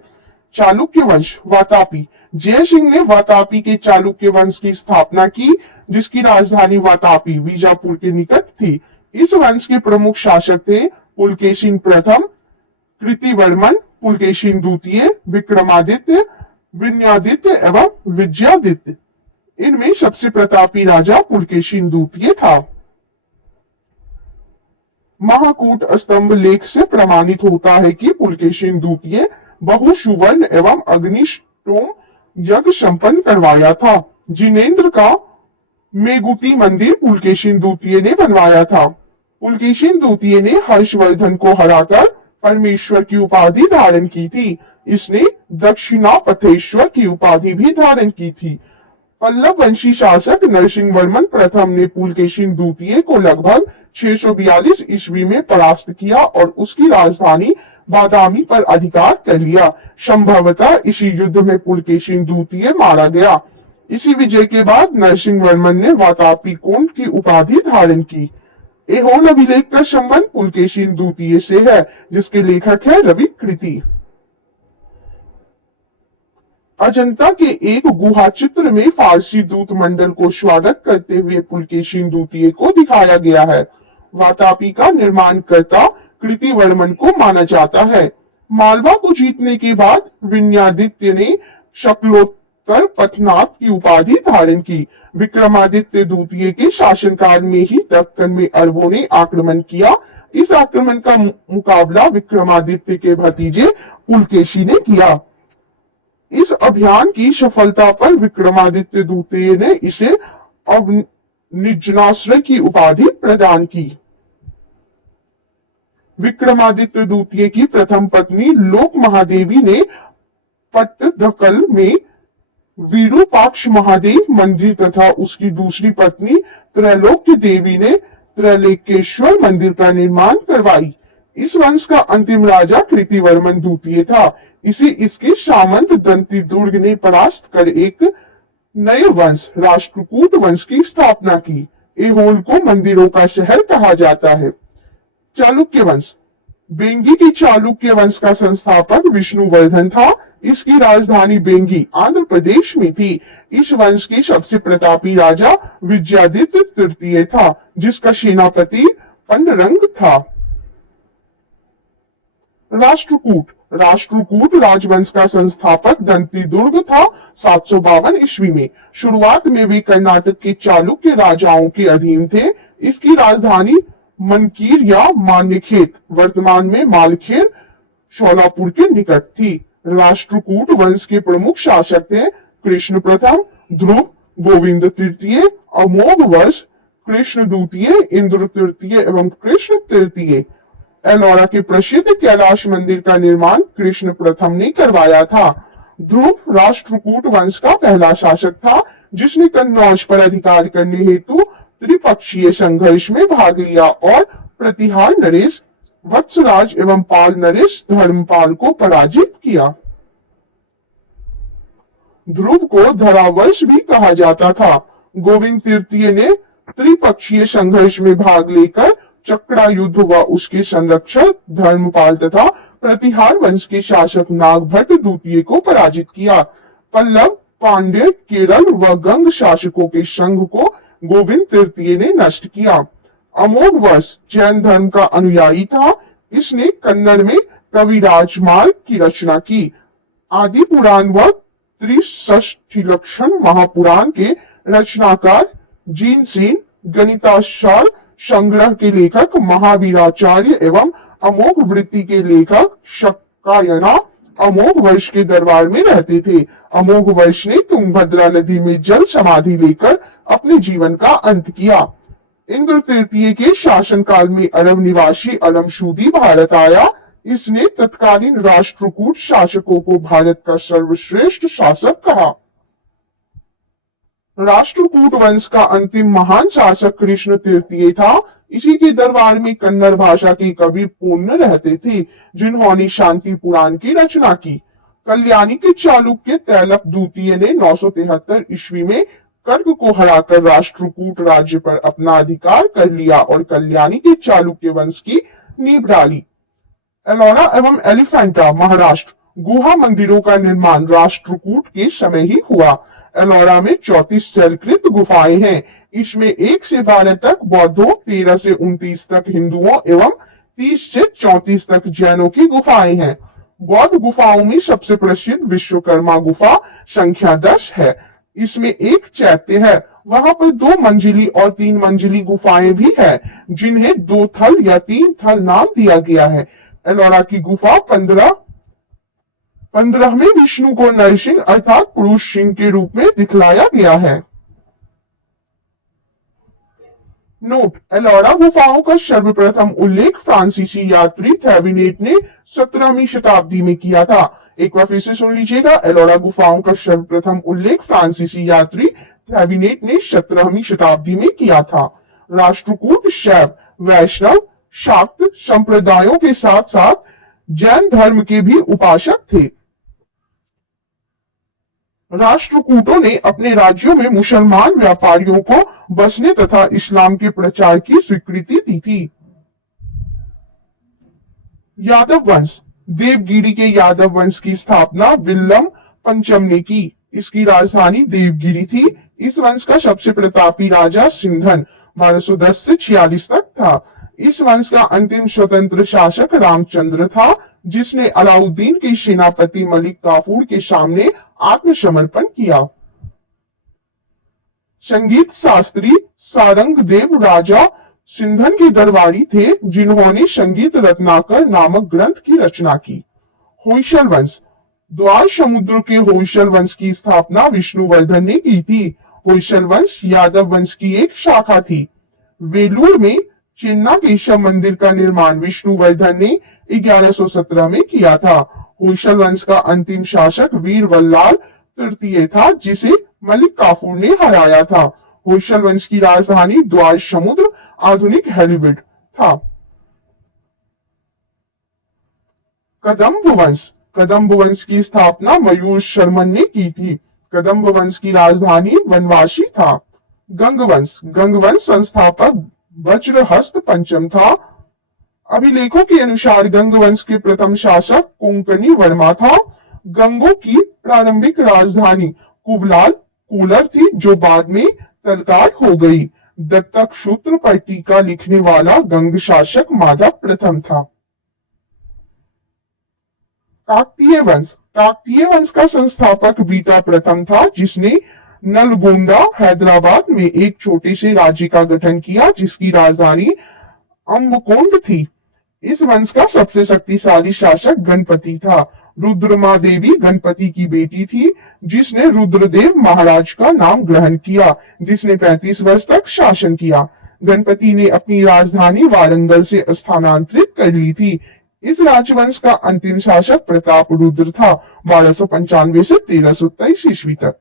चालुक्य वंश वातापी जयसिंह ने वातापी के चालुक्य वंश की स्थापना की जिसकी राजधानी वातापी बीजापुर के निकट थी। इस वंश के प्रमुख शासक थे पुलकेशिन प्रथम, कृतिवर्मन, पुलकेशिन द्वितीय, विक्रमादित्य, विनयादित्य एवं विजयादित्य। इनमें सबसे प्रतापी राजा पुलकेशिन द्वितीय था। महाकूट स्तंभ लेख से प्रमाणित होता है कि पुलकेशिन द्वितीय बहु सुवर्ण एवं अग्निष्टोम यज्ञ संपन्न करवाया था। जिनेन्द्र का मेगुती मंदिर पुलकेशिन द्वितीय ने बनवाया था। पुलकेशिन द्वितीय ने हर्षवर्धन को हराकर परमेश्वर की उपाधि धारण की थी। इसने दक्षिणापथेश्वर की उपाधि भी धारण की थी। पल्लव वंशी शासक नरसिंह वर्मन प्रथम ने पुलकेशिन द्वितीय को लगभग 642 ईस्वी में परास्त किया और उसकी राजधानी बादामी पर अधिकार कर लिया। संभवतः इसी युद्ध में पुलकेशिन द्वितीय मारा गया। इसी विजय के बाद नरसिंह वर्मन ने वातापी कोंड की उपाधि धारण की। एहोल अभिलेख का संबंध पुलकेशिन द्वितीय से है, जिसके लेखक है रवि कृति। अजंता के एक गुहा चित्र में फारसी दूत मंडल को स्वागत करते हुए पुलकेशिन द्वितीय को दिखाया गया है। वातापी का निर्माणकर्ता कृतिवर्मन को माना जाता है। मालवा को जीतने के बाद विन्यादित्य ने शक्लोत्तर पथनाथ की उपाधि धारण की। विक्रमादित्य द्वितीय के शासनकाल में ही दक्कन में अरबों ने आक्रमण किया। इस आक्रमण का मुकाबला विक्रमादित्य के भतीजे पुलकेशी ने किया। इस अभियान की सफलता पर विक्रमादित्य द्वितीय ने इसे अवनिजनाश्रय की उपाधि प्रदान की। विक्रमादित्य द्वितीय की प्रथम पत्नी लोक महादेवी ने पट्टदकल में विरूपाक्ष महादेव मंदिर तथा उसकी दूसरी पत्नी त्रैलोक्य देवी ने त्रैलोकेश्वर मंदिर का निर्माण करवाई। इस वंश का अंतिम राजा कृतिवर्मन द्वितीय था। इसे इसके सामंत दंती दुर्ग ने परास्त कर एक नए वंश राष्ट्रकूट वंश की स्थापना की। एहोल को मंदिरों का शहर कहा जाता है। चालुक्य वंश। बेंगी के चालुक्य वंश का संस्थापक विष्णुवर्धन था। इसकी राजधानी बेंगी आंध्र प्रदेश में थी। इस वंश के सबसे प्रतापी राजा विजयादित्य तृतीय था, जिसका सेनापति पंडरंग था। राष्ट्रकूट। राष्ट्रकूट राजवंश का संस्थापक दंती दुर्ग था 752 ईस्वी में। शुरुआत में वे कर्नाटक के चालुक्य राजाओं के अधीन थे। इसकी राजधानी मनकीर या मान्यखेत, वर्तमान में मालखेर, शोलापुर के निकट थी। राष्ट्रकूट वंश के प्रमुख शासक थे कृष्ण प्रथम, ध्रुव, गोविंद तृतीय, अमोघ वर्ष, कृष्ण द्वितीय, इंद्र तृतीय एवं कृष्ण तृतीय। एलोरा के प्रसिद्ध कैलाश मंदिर का निर्माण कृष्ण प्रथम ने करवाया था। ध्रुव राष्ट्रकूट वंश का पहला शासक था, जिसने कन्नौज पर अधिकार करने हेतु त्रिपक्षीय संघर्ष में भाग लिया और प्रतिहार नरेश, वत्सराज एवं पाल नरेश धर्मपाल को पराजित किया। ध्रुव को धरावर्ष भी कहा जाता था। गोविंद तृतीय ने त्रिपक्षीय संघर्ष में भाग लेकर चक्रा युद्ध व उसके संरक्षक धर्मपाल तथा प्रतिहार वंश के शासक नागभट्ट द्वितीय को पराजित किया। पल्लव, पांड्य, केरल व गंग शासकों के संघ को गोविंद तृतीय ने नष्ट किया। अमोघ वर्ष जैन धर्म का अनुयायी था। इसने कन्नड़ में कविराजमार्ग की रचना की। आदि पुराण व त्रिषष्ठिलक्षण महापुराण के रचनाकार जीनसेन, गणिताशार संग्रह के लेखक महावीराचार्य एवं अमोघ वृत्ति के लेखक शक्कायना अमोघ वर्ष के दरबार में रहते थे। अमोघ वर्ष ने तुंगभद्रा नदी में जल समाधि लेकर अपने जीवन का अंत किया। इंद्र तृतीय के शासनकाल में अरब निवासी अलमशूदी भारत आया। इसने तत्कालीन राष्ट्रकूट शासकों को भारत का सर्वश्रेष्ठ शासक कहा। राष्ट्रकूट वंश का अंतिम महान शासक कृष्ण तृतीय था। इसी के दरबार में कन्नड़ भाषा के कवि पूर्ण रहते थे, जिन्होंने शांति पुराण की रचना की। कल्याणी के चालुक्य तैलप द्वितीय ने 973 ईस्वी में कर्क को हराकर राष्ट्रकूट राज्य पर अपना अधिकार कर लिया और कल्याणी के चालुक्य वंश की नींव डाली। एलोरा एवं एलिफेंटा महाराष्ट्र। गुहा मंदिरों का निर्माण राष्ट्रकूट के समय ही हुआ। एलोरा में 34 शैलकृत गुफाएं हैं। इसमें 1 से 12 तक बौद्धों, 13 से 29 तक हिंदुओं एवं 30 से 34 तक जैनों की गुफाएं हैं। बौद्ध गुफाओं में सबसे प्रसिद्ध विश्वकर्मा गुफा संख्या 10 है। इसमें एक चैत्य है। वहां पर 2 मंजिली और 3 मंजिली गुफाएं भी है, जिन्हें 2 थल या 3 थल नाम दिया गया है। एलोरा की गुफा 15वें विष्णु को नरसिंह अर्थात पुरुष सिंह के रूप में दिखलाया गया है। नोट: एलोरा गुफाओं का सर्वप्रथम उल्लेख फ्रांसीसी यात्री थेविनेट ने 17वीं शताब्दी में किया था। एक बार फिर से सुन लीजिएगा। एलोरा गुफाओं का सर्वप्रथम उल्लेख फ्रांसीसी यात्री थेविनेट ने 17वीं शताब्दी में किया था। राष्ट्रकूट शैव। वैष्णव, शाक्त संप्रदायों के साथ साथ जैन धर्म के भी उपासक थे। राष्ट्रकूटों ने अपने राज्यों में मुसलमान व्यापारियों को बसने तथा इस्लाम के प्रचार की स्वीकृति दी थी। यादव वंश। देवगिरी के यादव वंश की स्थापना विल्लम पंचम ने की। इसकी राजधानी देवगिरी थी। इस वंश का सबसे प्रतापी राजा सिंधन 1210 से 46 तक था। इस वंश का अंतिम स्वतंत्र शासक रामचंद्र था, जिसने अलाउद्दीन के सेनापति मलिक काफूर के सामने आत्मसमर्पण किया। संगीत शास्त्री सारंगदेव राजा सिंधन के दरबारी थे, जिन्होंने संगीत रत्नाकर नामक ग्रंथ की रचना की। होयसल वंश। द्वार समुद्र के होयसल वंश की स्थापना विष्णुवर्धन ने की थी। होयसल वंश यादव वंश की एक शाखा थी। वेलूर में चिन्ना केशव मंदिर का निर्माण विष्णुवर्धन ने 1117 में किया था। होयसल वंश का अंतिम शासक वीर वल्लाल तृतीय था, जिसे मलिक काफूर ने हराया था। होयसल वंश की राजधानी द्वार समुद्र आधुनिक हेलीविड था। कदम्ब वंश। कदम्ब वंश की स्थापना मयूर शर्मन ने की थी। कदम्ब वंश की राजधानी वनवासी था। गंग वंश। गंग वंश संस्थापक वज्रहस्त पंचम था। अभिलेखों के अनुसार गंग वंश के प्रथम शासक कोंकणी वर्मा था। गंगों की प्रारंभिक राजधानी कुवलाल कूलर थी, जो बाद में तलकाट हो गई। दत्तक सूत्र पर टीका लिखने वाला गंग शासक माधव प्रथम था। काकतीय वंश। काकतीय वंश का संस्थापक बीटा प्रथम था, जिसने नलगोंडा हैदराबाद में एक छोटे से राज्य का गठन किया, जिसकी राजधानी अम्बकोंड थी। इस वंश का सबसे शक्तिशाली शासक गणपति था। रुद्रमा देवी गणपति की बेटी थी, जिसने रुद्रदेव महाराज का नाम ग्रहण किया, जिसने 35 वर्ष तक शासन किया। गणपति ने अपनी राजधानी वारंगल से स्थानांतरित कर ली थी। इस राजवंश का अंतिम शासक प्रताप रुद्र था, 1295 से 1323 ईस्वी तक।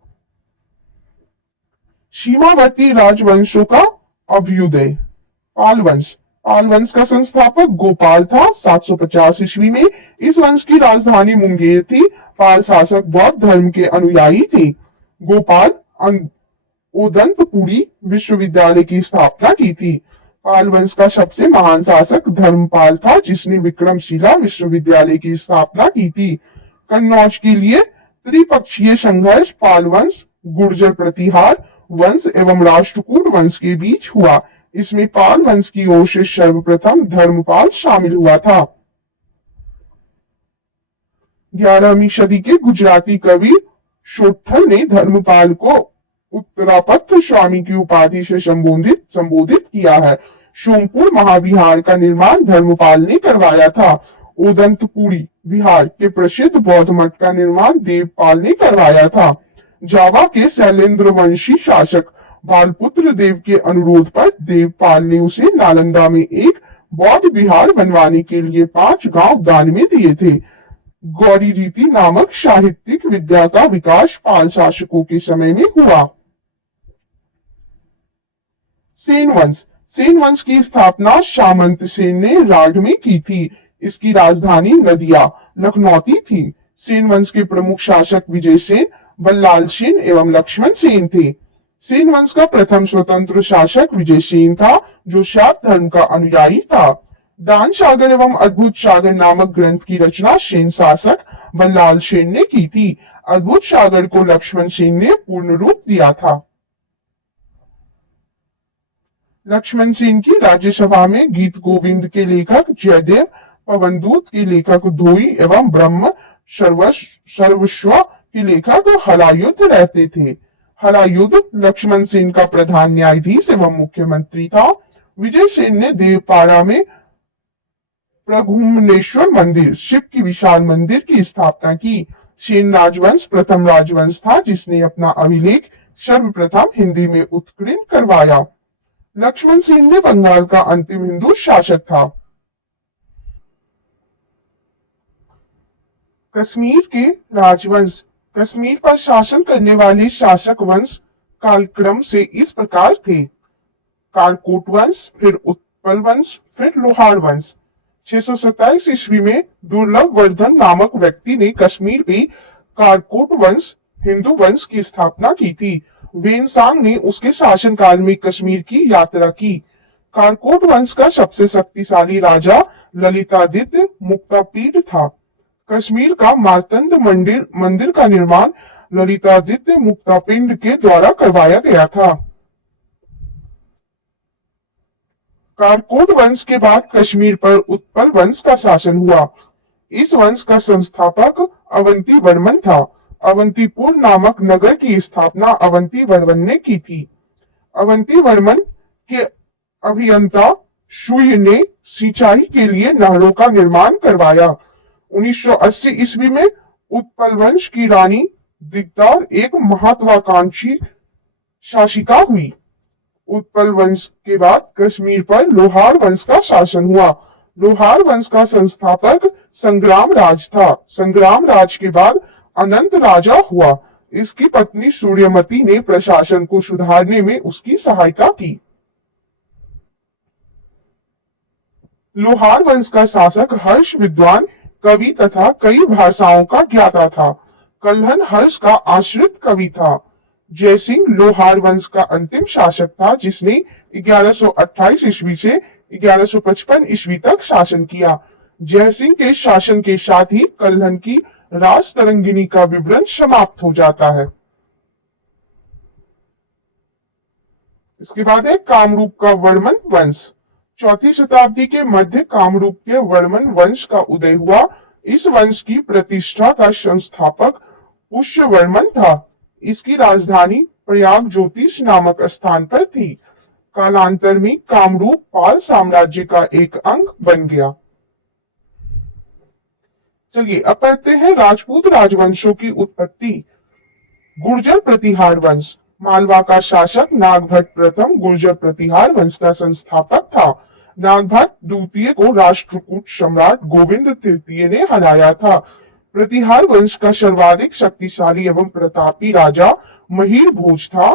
सीमावर्ती राजवंशों का अभ्युदय। पाल वंश। पाल वंश का संस्थापक गोपाल था, 750 ईस्वी में। इस वंश की राजधानी मुंगेर थी। पाल शासक बौद्ध धर्म के अनुयायी थे। गोपाल ओदंतपुरी विश्वविद्यालय की स्थापना की थी। पाल वंश का सबसे महान शासक धर्मपाल था, जिसने विक्रमशिला विश्वविद्यालय की स्थापना की थी। कन्नौज के लिए त्रिपक्षीय संघर्ष पाल वंश, गुर्जर प्रतिहार वंश एवं राष्ट्रकूट वंश के बीच हुआ। इसमें पाल वंश की ओर से सर्वप्रथम धर्मपाल शामिल हुआ था। 11वीं सदी के गुजराती कवि शोठल ने धर्मपाल को उत्तरापथ स्वामी की उपाधि से संबोधित किया है। सोमपुर महाविहार का निर्माण धर्मपाल ने करवाया था। उदंतपुरी विहार के प्रसिद्ध बौद्ध मठ का निर्माण देवपाल ने करवाया था। जावा के शैलेंद्र वंशी शासक बालपुत्र देव के अनुरोध पर देवपाल ने उसे नालंदा में एक बौद्ध विहार बनवाने के लिए 5 गांव दान में दिए थे। गौरी रीति नामक साहित्यिक विद्या का विकास पाल शासकों के समय में हुआ। सेन वंश। सेन वंश की स्थापना सामंत सेन ने राढ़ में की थी। इसकी राजधानी नदिया लखनौती थी। सेन वंश के प्रमुख शासक विजय सेन, बल्लाल सेन एवं लक्ष्मण सेन थे। सेन वंश का प्रथम स्वतंत्र शासक विजय सेन था, जो शाक्त धर्म का अनुयायी था। दान सागर एवं अद्भुत सागर नामक ग्रंथ की रचना सेन शासक बल्लाल सेन ने की थी। अद्भुत सागर को लक्ष्मण सेन ने पूर्ण रूप दिया था। लक्ष्मण सेन की राज्यसभा में गीत गोविंद के लेखक जयदेव, पवनदूत के लेखक धोई एवं ब्रह्म सर्वस्व के लेखक हलायुध रहते थे। हलायुध लक्ष्मण सेन का प्रधान न्यायाधीश एवं मुख्यमंत्री था। विजय सेन ने देवपाड़ा में प्रघुम्नेश्वर मंदिर, शिव की विशाल मंदिर की स्थापना की। सेन राजवंश प्रथम राजवंश था, जिसने अपना अभिलेख सर्वप्रथम हिंदी में उत्कीर्ण करवाया। लक्ष्मण सेन ने बंगाल का अंतिम हिंदू शासक था। कश्मीर के राजवंश। कश्मीर पर शासन करने वाले शासक वंश कालक्रम से इस प्रकार थे। कारकोट वंश, फिर उत्पल वंश, फिर लोहार वंश। 627 ईस्वी में दुर्लभ वर्धन नामक व्यक्ति ने कश्मीर में कारकोट वंश, हिंदू वंश की स्थापना की थी। वेनसांग ने उसके शासनकाल में कश्मीर की यात्रा की। कारकोट वंश का सबसे शक्तिशाली राजा ललितादित्य मुक्तापीड था। कश्मीर का मार्तंड मंदिर का निर्माण ललितादित्य मुक्तापिंड के द्वारा करवाया गया था। कारकोट वंश के बाद कश्मीर पर उत्पल वंश का शासन हुआ। इस वंश का संस्थापक अवंती वर्मन था। अवंतीपुर नामक नगर की स्थापना अवंती वर्मन ने की थी। अवंती वर्मन के अभियंता शुय ने सिंचाई के लिए नहरों का निर्माण करवाया। 1980 ईस्वी में उत्पल वंश की रानी दिगदार एक महत्वाकांक्षी शासिका हुई। उत्पल वंश के बाद कश्मीर पर लोहार वंश का शासन हुआ। लोहार वंश का संस्थापक संग्राम राज था। संग्राम राज के बाद अनंत राजा हुआ। इसकी पत्नी सूर्यमती ने प्रशासन को सुधारने में उसकी सहायता की। लोहार वंश का शासक हर्ष विद्वान कवि तथा कई भाषाओं का ज्ञाता था। कल्हन हर्ष का आश्रित कवि था। जयसिंह लोहार वंश का अंतिम शासक था, जिसने 1128 ईस्वी से 1155 ईस्वी तक शासन किया। जयसिंह के शासन के साथ ही कल्हन की राज तरंगिणी का विवरण समाप्त हो जाता है। इसके बाद है कामरूप का वर्मन वंश। 4वीं शताब्दी के मध्य कामरूप के वर्मन वंश का उदय हुआ। इस वंश की प्रतिष्ठा का संस्थापक पुष्य वर्मन था। इसकी राजधानी प्रयाग ज्योतिष नामक स्थान पर थी। कालांतर में कामरूप पाल साम्राज्य का एक अंग बन गया। चलिए अब पढ़ते हैं राजपूत राजवंशों की उत्पत्ति। गुर्जर प्रतिहार वंश। मालवा का शासक नागभट्ट प्रथम गुर्जर प्रतिहार वंश का संस्थापक था। नागभट्ट द्वितीय को राष्ट्रकूट सम्राट गोविंद तृतीय ने हराया था। प्रतिहार वंश का सर्वाधिक शक्तिशाली एवं प्रतापी राजा मिहिर भोज था।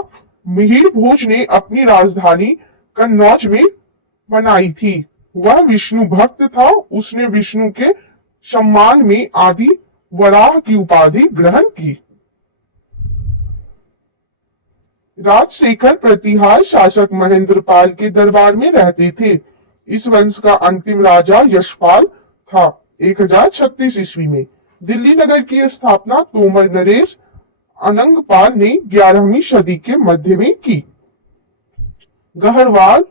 मिहिर भोज ने अपनी राजधानी कन्नौज में बनाई थी। वह विष्णु भक्त था। उसने विष्णु के सम्मान में आदि वराह की उपाधि ग्रहण की। राजशेखर प्रतिहार शासक महेंद्रपाल के दरबार में रहते थे। इस वंश का अंतिम राजा यशपाल था 1036 ईस्वी में। दिल्ली नगर की स्थापना तोमर नरेश अनंगपाल ने 11वीं सदी के मध्य में की। गहरवाल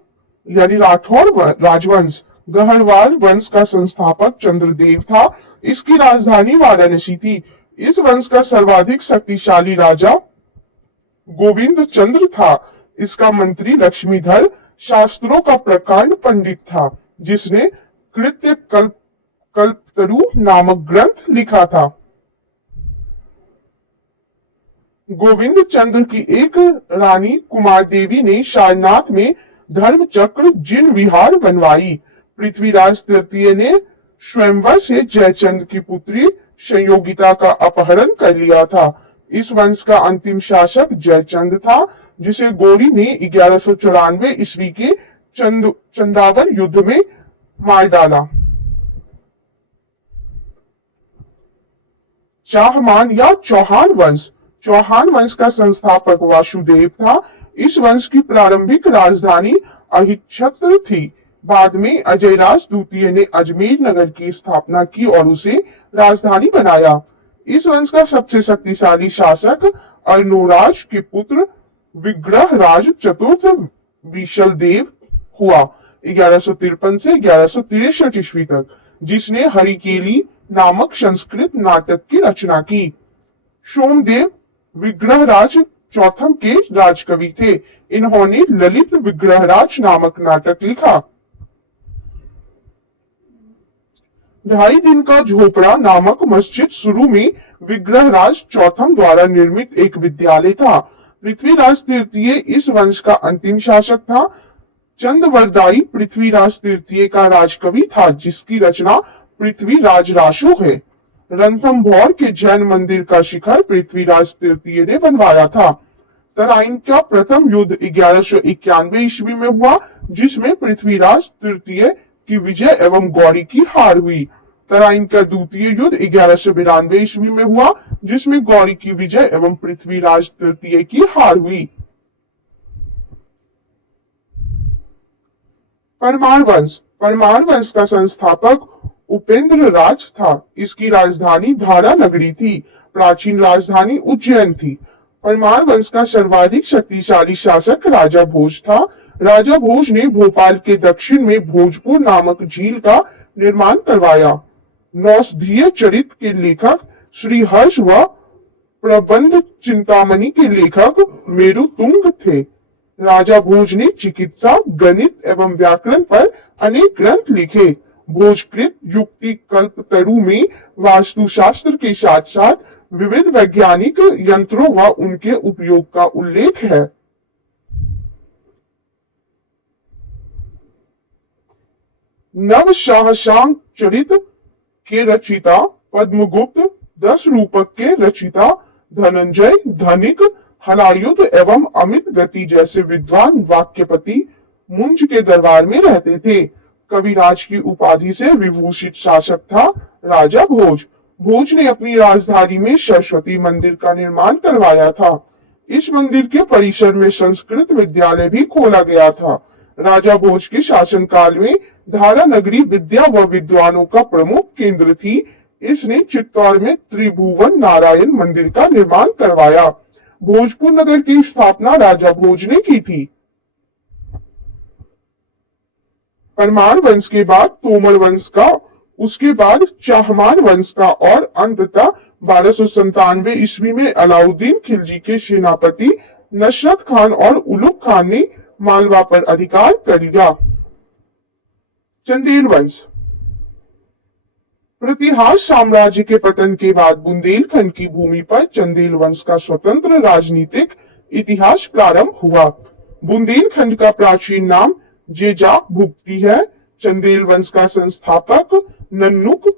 यानी राठौर राजवंश। गहरवाल वंश का संस्थापक चंद्रदेव था। इसकी राजधानी वाराणसी थी। इस वंश का सर्वाधिक शक्तिशाली राजा गोविंद चंद्र था। इसका मंत्री लक्ष्मीधर शास्त्रों का प्रकांड पंडित था, जिसने कृत्य कल्पतरु नामक ग्रंथ लिखा था। गोविंद चंद्र की एक रानी कुमार देवी ने सारनाथ में धर्म चक्र जिन विहार बनवाई। पृथ्वीराज तृतीय ने स्वयंवर से जयचंद की पुत्री संयोगिता का अपहरण कर लिया था। इस वंश का अंतिम शासक जयचंद था, जिसे गोरी ने 1194 ईस्वी के चंदावर युद्ध में मार डाला। चाहमान या चौहान वंश। चौहान वंश का संस्थापक वासुदेव था। इस वंश की प्रारंभिक राजधानी अहिच्छत्र थी। बाद में अजयराज द्वितीय ने अजमेर नगर की स्थापना की और उसे राजधानी बनाया। इस वंश का सबसे शक्तिशाली शासक अर्णोराज के पुत्र विग्रहराज चतुर्थ विशलदेव हुआ 1153 से 1163 ईस्वी तक, जिसने हरिकेली नामक संस्कृत नाटक की रचना की। सोमदेव विग्रहराज चौथम के राजकवि थे। इन्होंने ललित विग्रहराज नामक नाटक लिखा। 2.5 दिन का झोपड़ा नामक मस्जिद शुरू में विग्रहराज चौथम द्वारा निर्मित एक विद्यालय था। पृथ्वीराज तृतीय इस वंश का अंतिम शासक था। चंदवरदाई पृथ्वीराज तृतीय का राजकवि था, जिसकी रचना पृथ्वीराज राशो है। रणथंभौर के जैन मंदिर का शिखर पृथ्वीराज तृतीय ने बनवाया था। तराइन का प्रथम युद्ध 1191 ईस्वी में हुआ, जिसमें पृथ्वीराज तृतीय की विजय एवं गौरी की हार हुई। तराइन का द्वितीय युद्ध 1192 ईस्वी में हुआ, जिसमें गौरी की विजय एवं पृथ्वीराज तृतीय की हार हुई। परमार वंश। परमार वंश का संस्थापक उपेंद्र राज था। इसकी राजधानी धारा नगरी थी। प्राचीन राजधानी उज्जैन थी। परमार वंश का सर्वाधिक शक्तिशाली शासक राजा भोज था। राजा भोज ने भोपाल के दक्षिण में भोजपुर नामक झील का निर्माण करवाया। नौषधीय चरित के लेखक श्री हर्ष व प्रबंध चिंतामणि के लेखक मेरुतुंग थे। राजा भोज ने चिकित्सा, गणित एवं व्याकरण पर अनेक ग्रंथ लिखे। भोजकृत युक्ति कल्पतरु में वास्तुशास्त्र के साथ साथ विविध वैज्ञानिक यंत्रों व उनके उपयोग का उल्लेख है। नवशाहशांग चरित के रचिता पद्मगुप्त, 10 रूपक के रचिता धनंजय, धनिक, हलायुध एवं अमित गति जैसे विद्वान वाक्यपति मुंज के दरबार में रहते थे। कविराज की उपाधि से विभूषित शासक था राजा भोज। भोज ने अपनी राजधानी में सरस्वती मंदिर का निर्माण करवाया था। इस मंदिर के परिसर में संस्कृत विद्यालय भी खोला गया था। राजा भोज के शासनकाल में धारा नगरी विद्या व विद्वानों का प्रमुख केंद्र थी। इसने चित्तौड़ में त्रिभुवन नारायण मंदिर का निर्माण करवाया। भोजपुर नगर की स्थापना राजा भोज ने की थी। परमार वंश के बाद तोमर वंश का, उसके बाद चाहमान वंश का और अंततः 1297 ईस्वी में अलाउद्दीन खिलजी के सेनापति नसरत खान और उलुग खान ने मालवा पर अधिकार कर लिया। चंदेल वंश। प्रतिहार साम्राज्य के पतन के बाद बुंदेलखंड की भूमि पर चंदेल वंश का स्वतंत्र राजनीतिक इतिहास प्रारंभ हुआ। बुंदेलखंड का प्राचीन नाम जेजाक भुगती है। चंदेल वंश का संस्थापक नन्नुक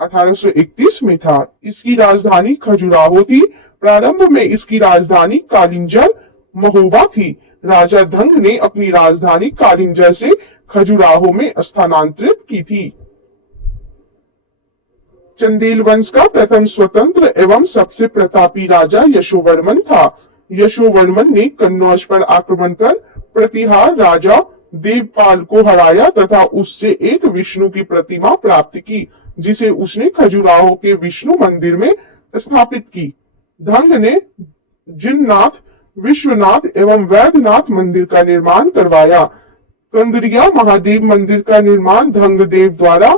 1831 में था। इसकी राजधानी खजुराहो थी। प्रारंभ में इसकी राजधानी कालिंजर महोबा थी। राजा धंग ने अपनी राजधानी कालिंजर से खजुराहो में स्थानांतरित की थी। चंदेल वंश का प्रथम स्वतंत्र एवं सबसे प्रतापी राजा यशोवर्मन था। यशोवर्मन ने कन्नौज पर आक्रमण कर प्रतिहार राजा देवपाल को हराया तथा उससे एक विष्णु की प्रतिमा प्राप्त की, जिसे उसने खजुराहो के विष्णु मंदिर में स्थापित की। धंग ने जिननाथ, विश्वनाथ एवं वैद्यनाथ मंदिर का निर्माण करवाया। कंदरिया महादेव मंदिर का निर्माण धंगदेव द्वारा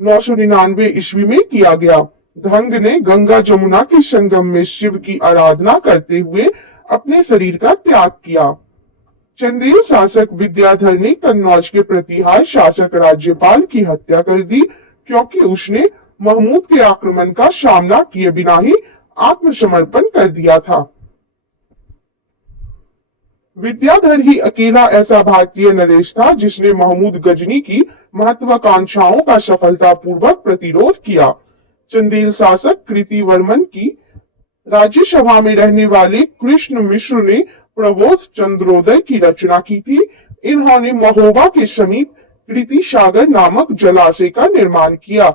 999 ईस्वी में किया गया। धंग ने गंगा जमुना के संगम में शिव की आराधना करते हुए अपने शरीर का त्याग किया। चंदेल शासक विद्याधर ने कन्नौज के प्रतिहार शासक राज्यपाल की हत्या कर दी, क्योंकि उसने महमूद के आक्रमण का सामना किए बिना ही आत्मसमर्पण कर दिया था। विद्याधर ही अकेला ऐसा भारतीय नरेश था जिसने महमूद गजनी की महत्वाकांक्षाओं का सफलतापूर्वक प्रतिरोध किया। चंदेल शासक कृतिवर्मन की राज्यसभा में रहने वाले कृष्ण मिश्र ने प्रबोध चंद्रोदय की रचना की थी। इन्होंने महोबा के समीप कृति सागर नामक जलाशय का निर्माण किया।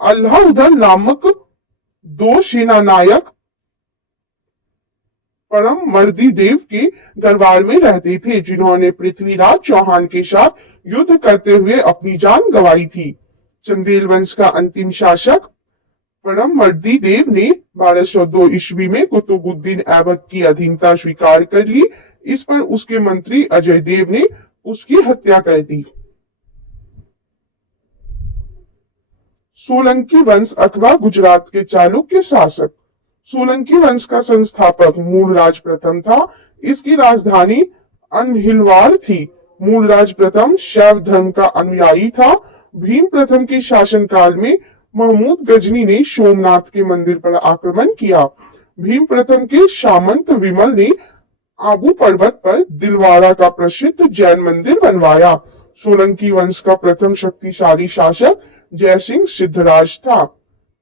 अल्लाउद्दीन नामक 2 सेनानायक परम मर्दी देव के दरबार में रहते थे, जिन्होंने पृथ्वीराज चौहान के साथ युद्ध करते हुए अपनी जान गंवाई थी। चंदेल वंश का अंतिम शासक परम मर्दी देव ने 1202 ईस्वी में कुतुबुद्दीन ऐबक की अधीनता स्वीकार कर ली। इस पर उसके मंत्री अजय देव ने उसकी हत्या कर दी। सोलंकी वंश अथवा गुजरात के चालुक्य शासक। सोलंकी वंश का संस्थापक मूलराज प्रथम था। इसकी राजधानी अनहिलवाड़ थी। मूलराज प्रथम शैव धर्म का अनुयायी था। भीम प्रथम के शासनकाल में महमूद गजनी ने सोमनाथ के मंदिर पर आक्रमण किया। भीम प्रथम के सामंत विमल ने आबू पर्वत पर दिलवाड़ा का प्रसिद्ध जैन मंदिर बनवाया। सोलंकी वंश का प्रथम शक्तिशाली शासक जयसिंह सिद्धराज था।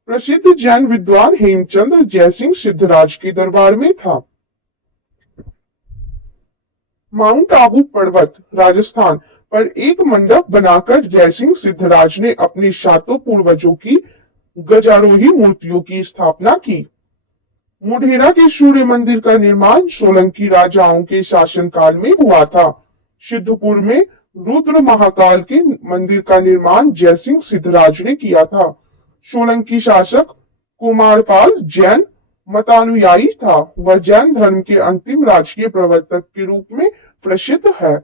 प्रसिद्ध जैन विद्वान हेमचंद्र जयसिंह सिद्धराज के दरबार में था। माउंट आबू पर्वत राजस्थान पर एक मंडप बनाकर जयसिंह सिद्धराज ने अपने सातों पूर्वजों की गजारोही मूर्तियों की स्थापना की। मुढेरा के सूर्य मंदिर का निर्माण सोलंकी राजाओं के शासनकाल में हुआ था। सिद्धपुर में रुद्र महाकाल के मंदिर का निर्माण जयसिंह सिद्धराज ने किया था। सोलंकी शासक कुमारपाल जैन मतानुयायी था। वह जैन धर्म के अंतिम राजकीय प्रवर्तक के रूप में प्रसिद्ध है।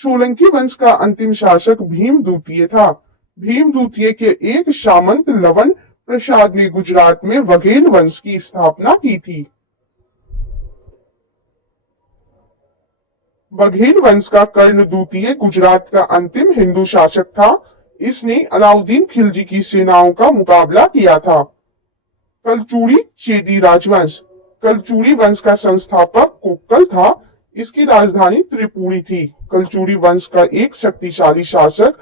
सोलंकी वंश का अंतिम शासक भीम द्वितीय था। भीम द्वितीय के एक सामंत लवण प्रसाद ने गुजरात में वघेल वंश की स्थापना की थी। बघेल वंश का कर्ण द्वितीय गुजरात का अंतिम हिंदू शासक था। इसने अलाउद्दीन खिलजी की सेनाओं का मुकाबला किया था। कलचुड़ी चेदी राजवंश कलचुड़ी वंश का संस्थापक कोक्कल था। इसकी राजधानी त्रिपुरी थी। कलचुड़ी वंश का एक शक्तिशाली शासक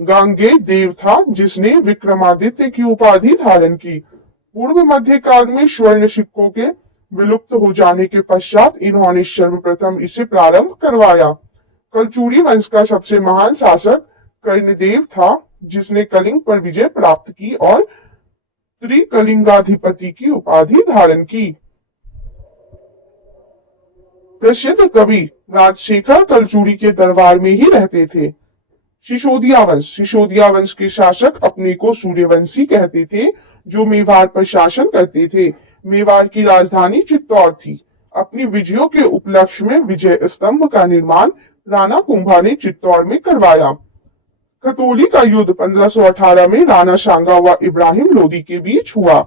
गांगेय देव था, जिसने विक्रमादित्य की उपाधि धारण की। पूर्व मध्यकाल में स्वर्ण सिक्कों के विलुप्त हो जाने के पश्चात इन्होंने सर्वप्रथम इसे प्रारंभ करवाया। कलचुड़ी वंश का सबसे महान शासक कर्णदेव था, जिसने कलिंग पर विजय प्राप्त की और त्रिकलिंगाधिपति की उपाधि धारण की। प्रसिद्ध कवि राजशेखर कलचुड़ी के दरबार में ही रहते थे। सिसोदिया वंश के शासक अपने को सूर्यवंशी कहते थे, जो मेवाड़ पर शासन करते थे। मेवाड़ की राजधानी चित्तौड़ थी। अपनी विजयों के उपलक्ष्य में विजय स्तंभ का निर्माण राणा कुंभा ने चित्तौड़ में करवाया। खतौली का युद्ध 1518 में राणा सांगा व इब्राहिम लोदी के बीच हुआ।